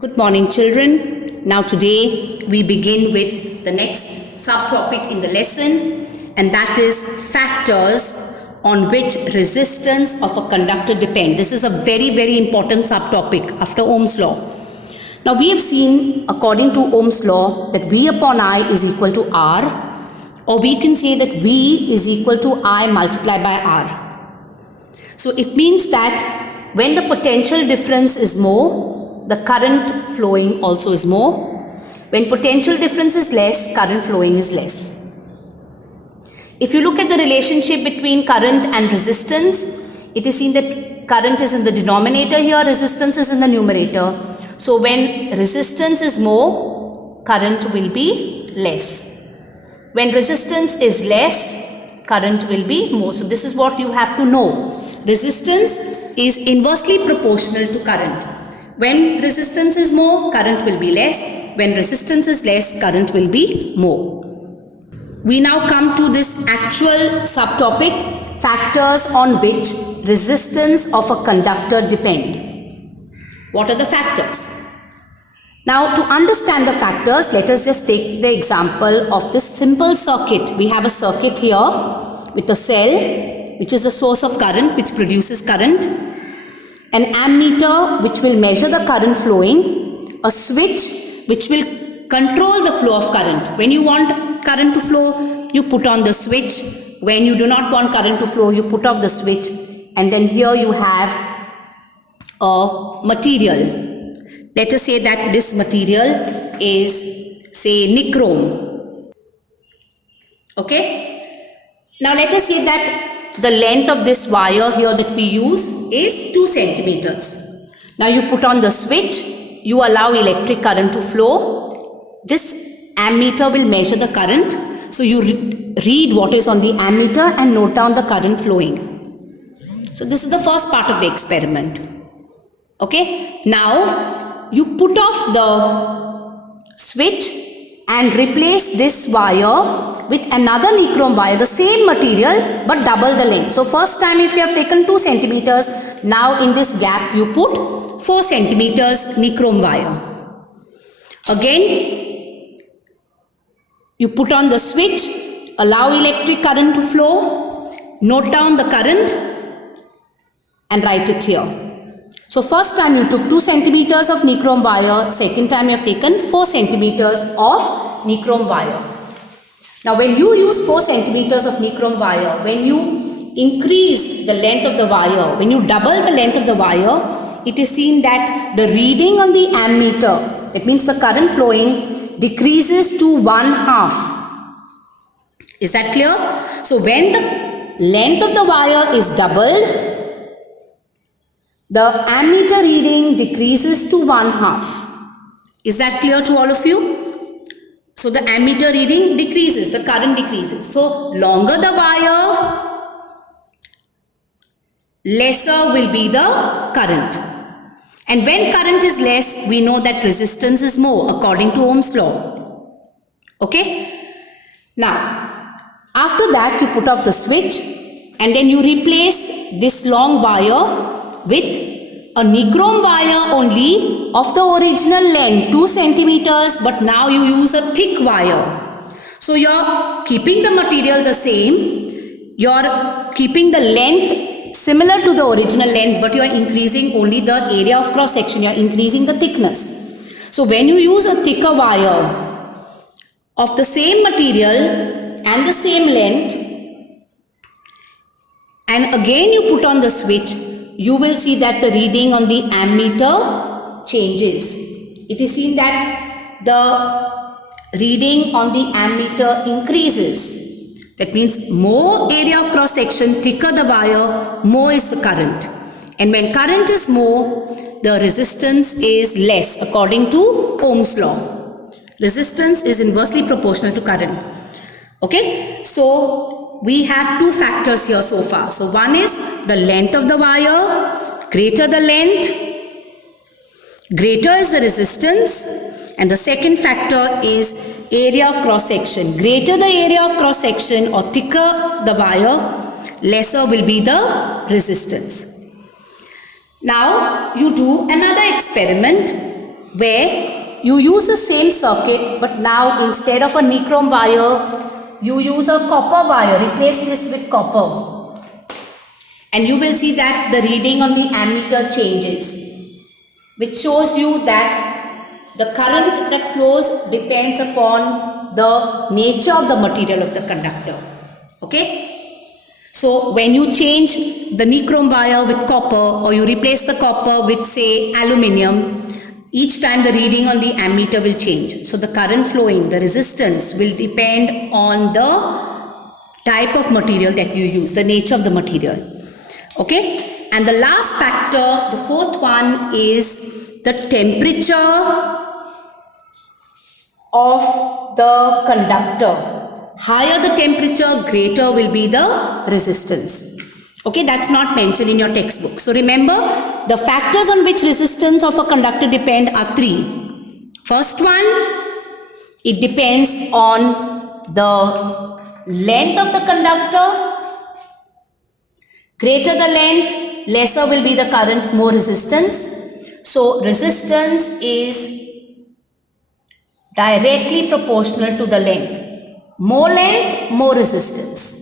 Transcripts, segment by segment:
Good morning, children. Now today we begin with the next subtopic in the lesson, and that is factors on which resistance of a conductor depend. This is a very important subtopic after Ohm's law. Now we have seen, according to Ohm's law, that V upon I is equal to R, or we can say that V is equal to I multiplied by R. So it means that when the potential difference is more, the current flowing also is more. When potential difference is less, current flowing is less. If you look at the relationship between current and resistance, it is seen that current is in the denominator here, resistance is in the numerator. So when resistance is more, current will be less. When resistance is less, current will be more. So this is what you have to know. Resistance is inversely proportional to current. When resistance is more, current will be less. When resistance is less, current will be more. We now come to this actual subtopic, factors on which resistance of a conductor depend. What are the factors? Now, to understand the factors, let us just take the example of this simple circuit. We have a circuit here with a cell, which is the source of current, which produces current. An ammeter which will measure the current flowing, a switch which will control the flow of current. When you want current to flow, you put on the switch. When you do not want current to flow, you put off the switch. And then here you have a material. Let us say that this material is, say, nichrome. Okay? Now let us say that the length of this wire here that we use is 2 centimeters. Now you put on the switch, you allow electric current to flow. This ammeter will measure the current. So you read what is on the ammeter and note down the current flowing. So this is the first part of the experiment. Okay. Now you put off the switch and replace this wire with another nichrome wire, the same material but double the length. So first time if you have taken 2 centimeters, now in this gap you put 4 centimeters nichrome wire. Again, you put on the switch, allow electric current to flow, note down the current and write it here. So first time you took 2 centimeters of nichrome wire, second time you have taken 4 centimeters of nichrome wire. Now when you use 4 centimeters of nichrome wire, when you increase the length of the wire, when you double the length of the wire, it is seen that the reading on the ammeter, that means the current flowing, decreases to 1/2. Is that clear? So when the length of the wire is doubled, the ammeter reading decreases to 1/2. Is that clear to all of you? So the ammeter reading decreases, the current decreases. So longer the wire, lesser will be the current. And when current is less, we know that resistance is more according to Ohm's law. Okay? Now, after that you put off the switch and then you replace this long wire with a nichrome wire only of the original length 2 centimeters, but now you use a thick wire. So you are keeping the material the same, you are keeping the length similar to the original length, but you are increasing only the area of cross section, you are increasing the thickness. So when you use a thicker wire of the same material and the same length, and again you put on the switch, you will see that the reading on the ammeter changes. It is seen that the reading on the ammeter increases. That means more area of cross section, thicker the wire, more is the current. And when current is more, the resistance is less according to Ohm's law. Resistance is inversely proportional to current. Okay, so we have 2 factors here so far. So one is the length of the wire. Greater the length, greater is the resistance. And the second factor is area of cross section. Greater the area of cross section or thicker the wire, lesser will be the resistance. Now you do another experiment where you use the same circuit, but now instead of a nichrome wire, you use a copper wire. Replace this with copper. And you will see that the reading on the ammeter changes, which shows you that the current that flows depends upon the nature of the material of the conductor. Okay? So when you change the nichrome wire with copper, or you replace the copper with, say, aluminium, each time the reading on the ammeter will change. So the current flowing, the resistance will depend on the type of material that you use, the nature of the material. Okay? And the last factor, the fourth one, is the temperature of the conductor. Higher the temperature, greater will be the resistance. Okay, that's not mentioned in your textbook. So remember, the factors on which resistance of a conductor depend are three. First one, it depends on the length of the conductor. Greater the length, lesser will be the current, more resistance. So resistance is directly proportional to the length. More length, more resistance.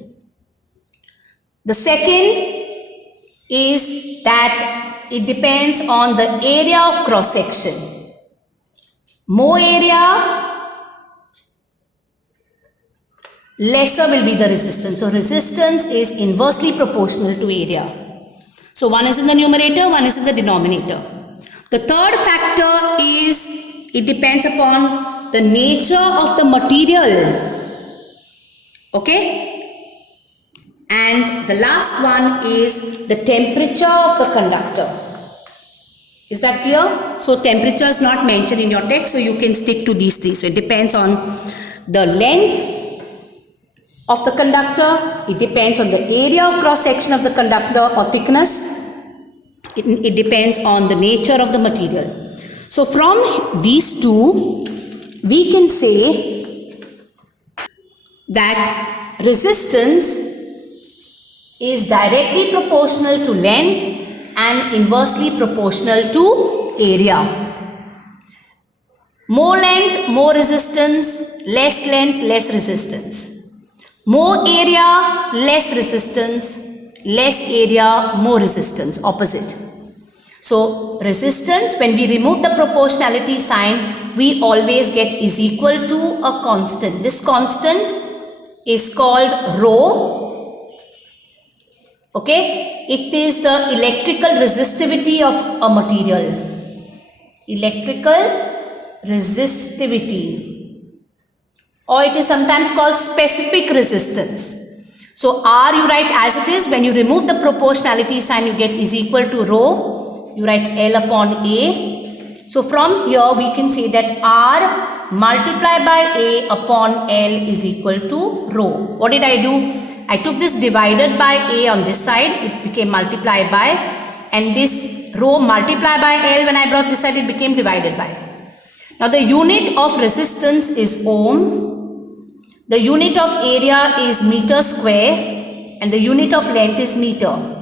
The second is that it depends on the area of cross section. More area, lesser will be the resistance. So resistance is inversely proportional to area. So one is in the numerator, one is in the denominator. The third factor is it depends upon the nature of the material. Okay? And the last one is the temperature of the conductor. Is that clear? So temperature is not mentioned in your text, so you can stick to these three. So it depends on the length of the conductor, it depends on the area of cross section of the conductor or thickness, it depends on the nature of the material. So from these two, we can say that resistance is directly proportional to length and inversely proportional to area. More length, more resistance, less length, less resistance. More area, less resistance, less area, more resistance, opposite. So resistance, when we remove the proportionality sign, we always get is equal to a constant. This constant is called rho. Okay, it is the electrical resistivity of a material. Electrical resistivity, or it is sometimes called specific resistance. So R you write as it is. When you remove the proportionality sign, you get is equal to rho. You write L upon A. So from here we can say that R multiplied by A upon L is equal to rho. What did I do? I took this divided by A on this side, it became multiplied by, and this rho multiplied by L, when I brought this side, it became divided by. Now the unit of resistance is ohm, the unit of area is meter square, and the unit of length is meter.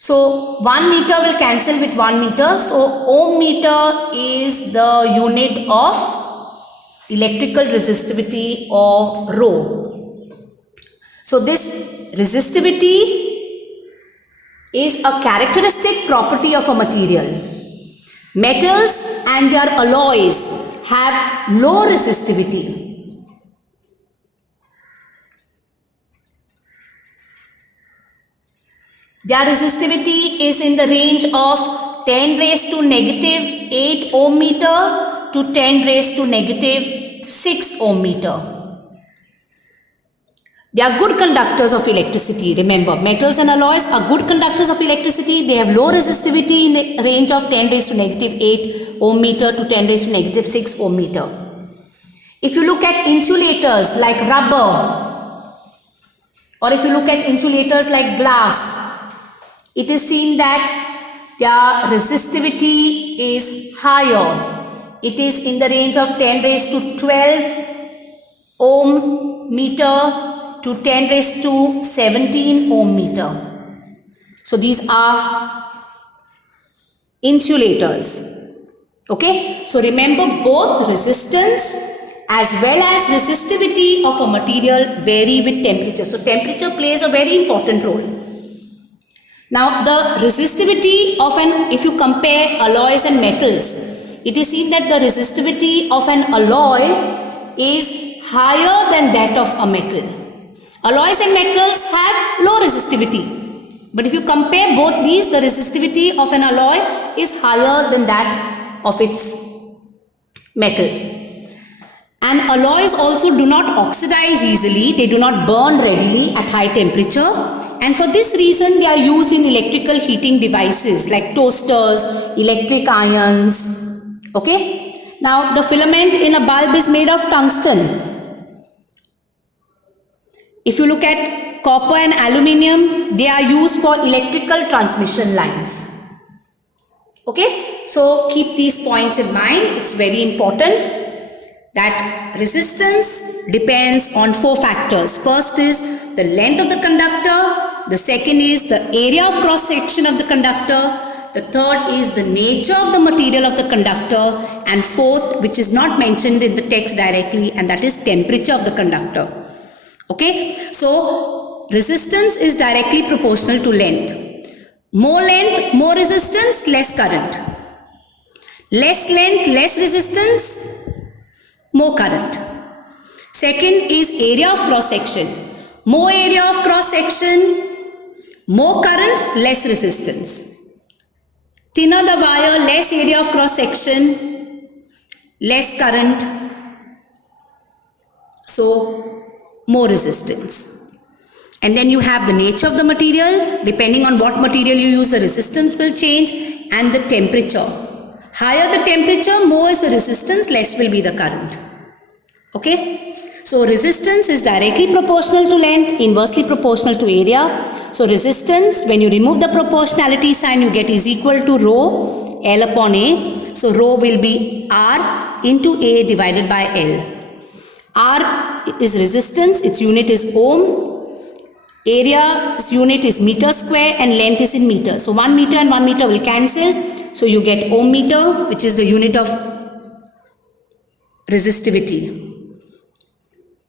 So 1 meter will cancel with 1 meter. So ohm meter is the unit of electrical resistivity or rho. So this resistivity is a characteristic property of a material. Metals and their alloys have low resistivity. Their resistivity is in the range of 10 raised to negative 8 ohm meter to 10 raised to negative 6 ohm meter. They are good conductors of electricity. Remember, metals and alloys are good conductors of electricity. They have low resistivity in the range of 10 raised to negative 8 ohm meter to 10 raised to negative 6 ohm meter. If you look at insulators like rubber, or if you look at insulators like glass, it is seen that their resistivity is higher. It is in the range of 10 raised to 12 ohm meter to 10 raised to 17 ohm meter. So these are insulators. Okay, so remember both resistance as well as resistivity of a material vary with temperature. So temperature plays a very important role. Now the resistivity of if you compare alloys and metals, it is seen that the resistivity of an alloy is higher than that of a metal. Alloys and metals have low resistivity, but if you compare both these, the resistivity of an alloy is higher than that of its metal. And alloys also do not oxidize easily, they do not burn readily at high temperature, and for this reason they are used in electrical heating devices like toasters, electric irons. Okay, now the filament in a bulb is made of tungsten. If you look at copper and aluminium, they are used for electrical transmission lines. Okay, so keep these points in mind, it's very important that resistance depends on 4 factors. First is the length of the conductor, the second is the area of cross section of the conductor, the third is the nature of the material of the conductor, and fourth, which is not mentioned in the text directly, and that is temperature of the conductor. Okay, so resistance is directly proportional to length. More length, more resistance, less current. Less length, less resistance, more current. Second is area of cross section. More area of cross section, more current, less resistance. Thinner the wire, less area of cross section, less current, so more resistance. And then you have the nature of the material. Depending on what material you use, the resistance will change, and the temperature. Higher the temperature, more is the resistance, less will be the current. Okay, so resistance is directly proportional to length, inversely proportional to area. So resistance, when you remove the proportionality sign, you get is equal to rho L upon A. So rho will be R into A divided by L. R is resistance, its unit is ohm, area's unit is meter square, and length is in meters. So 1 meter and 1 meter will cancel. So you get ohm meter, which is the unit of resistivity.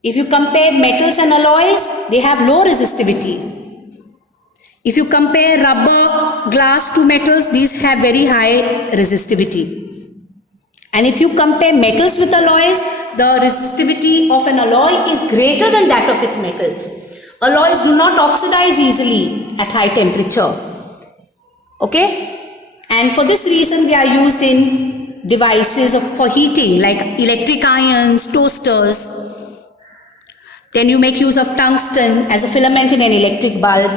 If you compare metals and alloys, they have low resistivity. If you compare rubber, glass to metals, these have very high resistivity. And if you compare metals with alloys, the resistivity of an alloy is greater than that of its metals. Alloys do not oxidize easily at high temperature. Okay? And for this reason, they are used in devices for heating like electric irons, toasters. Then you make use of tungsten as a filament in an electric bulb.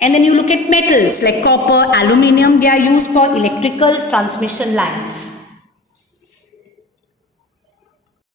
And then you look at metals like copper, aluminium, they are used for electrical transmission lines.